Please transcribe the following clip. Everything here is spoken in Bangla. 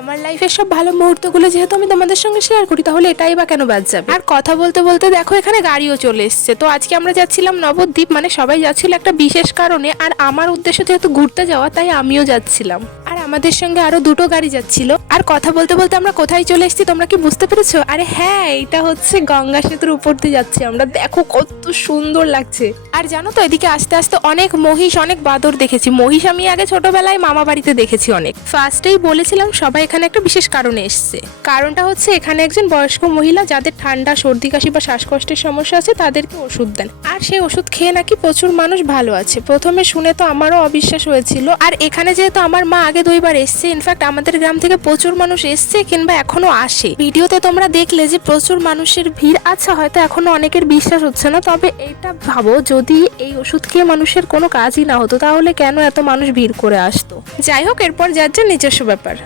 আমার লাইফের সব ভালো মুহূর্তগুলো যেহেতু আমি তোমাদের সঙ্গে শেয়ার করি, তাহলে এটাই বা কেন বাদ যাবে। আর কথা বলতে বলতে দেখো এখানে গাড়িও চলে এসছে। তো আজকে আমরা যাচ্ছিলাম নবদ্বীপ, মানে সবাই যাচ্ছিল একটা বিশেষ কারণে, আর আমার উদ্দেশ্য যেহেতু ঘুরতে যাওয়া, তাই আমিও যাচ্ছিলাম। আর আমাদের সঙ্গে আরো দুটো গাড়ি যাচ্ছিল। আর কথা বলতে বলতে আমরা কোথায় চলে এসেছি তোমরা কি বুঝতে পেরেছো? আরে হ্যাঁ, এটা হচ্ছে গঙ্গা সেতুর উপর দিয়ে যাচ্ছি আমরা। দেখো কত সুন্দর লাগছে। আর জানো তো, এদিকে আস্তে আস্তে অনেক মহিষ, অনেক বাদর দেখেছি। মহিষ আমি আগে ছোটবেলায় মামা বাড়িতে দেখেছি অনেক। ফার্স্টেই বলেছিলাম সবাই এখানে একটা বিশেষ কারণে এসছে। কারণটা হচ্ছে এখানে একজন বয়স্ক মহিলা যাদের ঠান্ডা, সর্দি কাশি বা শ্বাসকষ্টের সমস্যা আছে তাদেরকে ওষুধ দেন। আর সেই ওষুধ খেয়ে নাকি প্রচুর মানুষ ভালো আছে। প্রথমে শুনে তো আমারও অবিশ্বাস হয়েছিল। আর এখানে যেহেতু আমার মা আগে 2বার এসছে, ইনফ্যাক্ট আমাদের গ্রাম থেকে প্রচুর মানুষ এসছে কিংবা এখনো আসে। ভিডিওতে তোমরা দেখলে যে প্রচুর মানুষের ভিড়। আচ্ছা, হয়তো এখনো অনেকের বিশ্বাস হচ্ছে না, তবে এটা ভাবো যদি এই ওষুধ খেয়ে মানুষের কোনো কাজই না হতো, তাহলে কেন এত মানুষ ভিড় করে আসতো? যাই হোক, এরপর যার নিজস্ব ব্যাপার।